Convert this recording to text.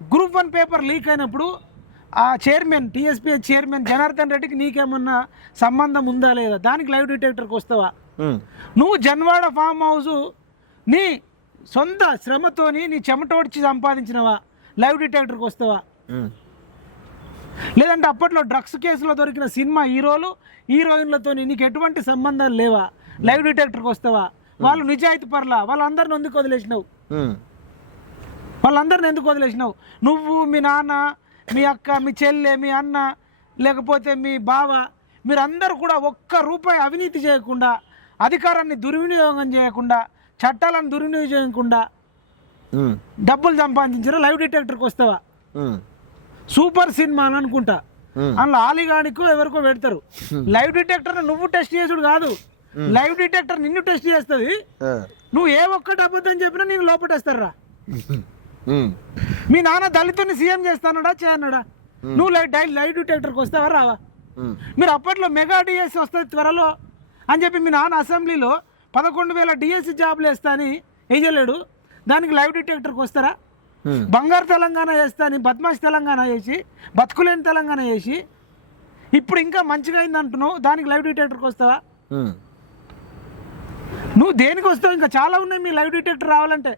Group 1 paper leak అయినప్పుడు ఆ chairman TSPS chairman Janardhan రెడ్డికి నీకేమన్నా సంబంధం ఉందా లేదా, దానికి లైవ్ డిటెక్టర్కి వస్తావా? నువ్వు జన్వాడ ఫామ్ హౌస్ నీ సొంత శ్రమతోని నీ చెమటోడ్చి సంపాదించినవా, లైవ్ డిటెక్టర్కి వస్తావా? లేదంటే అప్పట్లో డ్రగ్స్ కేసులో దొరికిన సినిమా హీరోలు హీరోయిన్లతో నీకు ఎటువంటి సంబంధాలు లేవా, లైవ్ డిటెక్టర్కి వస్తావా? వాళ్ళు నిజాయితీ పర్లా, వాళ్ళందరిని ఎందుకు వదిలేసినావు? వాళ్ళందరిని ఎందుకు వదిలేసినావు? నువ్వు, మీ నాన్న, మీ అక్క, మీ చెల్లె, మీ అన్న, లేకపోతే మీ బావ, మీరందరూ కూడా ఒక్క రూపాయి అవినీతి చేయకుండా, అధికారాన్ని దుర్వినియోగం చేయకుండా, చట్టాలను దుర్వినియోగం చేయకుండా డబ్బులు సంపాదించారు. లైవ్ డిటెక్టర్కి వస్తావా? సూపర్ సినిమా అని అనుకుంటా, అందులో ఆలిగానికో ఎవరికో పెడతారు. లైవ్ డిటెక్టర్ నువ్వు టెస్ట్ చేసుడు కాదు, లైవ్ డిటెక్టర్ నిన్ను టెస్ట్ చేస్తుంది. నువ్వు ఏ ఒక్కటి అబద్ధం చెప్పినా నేను లోపటేస్తారా? మీ నాన్న దళితుని సీఎం చేస్తానడా చేయన్నాడా? నువ్వు లైవ్ డిటెక్టర్కి వస్తావా రావా? మీరు అప్పట్లో మెగా డిఎస్సి వస్తుంది త్వరలో అని చెప్పి మీ నాన్న అసెంబ్లీలో 11,000 డిఎస్సి జాబులు వేస్తా అని వేయలేడు, దానికి లైవ్ డిటెక్టర్కి వస్తారా? బంగారు తెలంగాణ చేస్తా అని బద్మాష్ తెలంగాణ చేసి, బతుకులేని తెలంగాణ చేసి, ఇప్పుడు ఇంకా మంచిగా అయింది అంటున్నావు, దానికి లైవ్ డిటెక్టర్కి వస్తావా? నువ్వు దేనికి వస్తావు? ఇంకా చాలా ఉన్నాయి మీ లైవ్ డిటెక్టర్ రావాలంటే.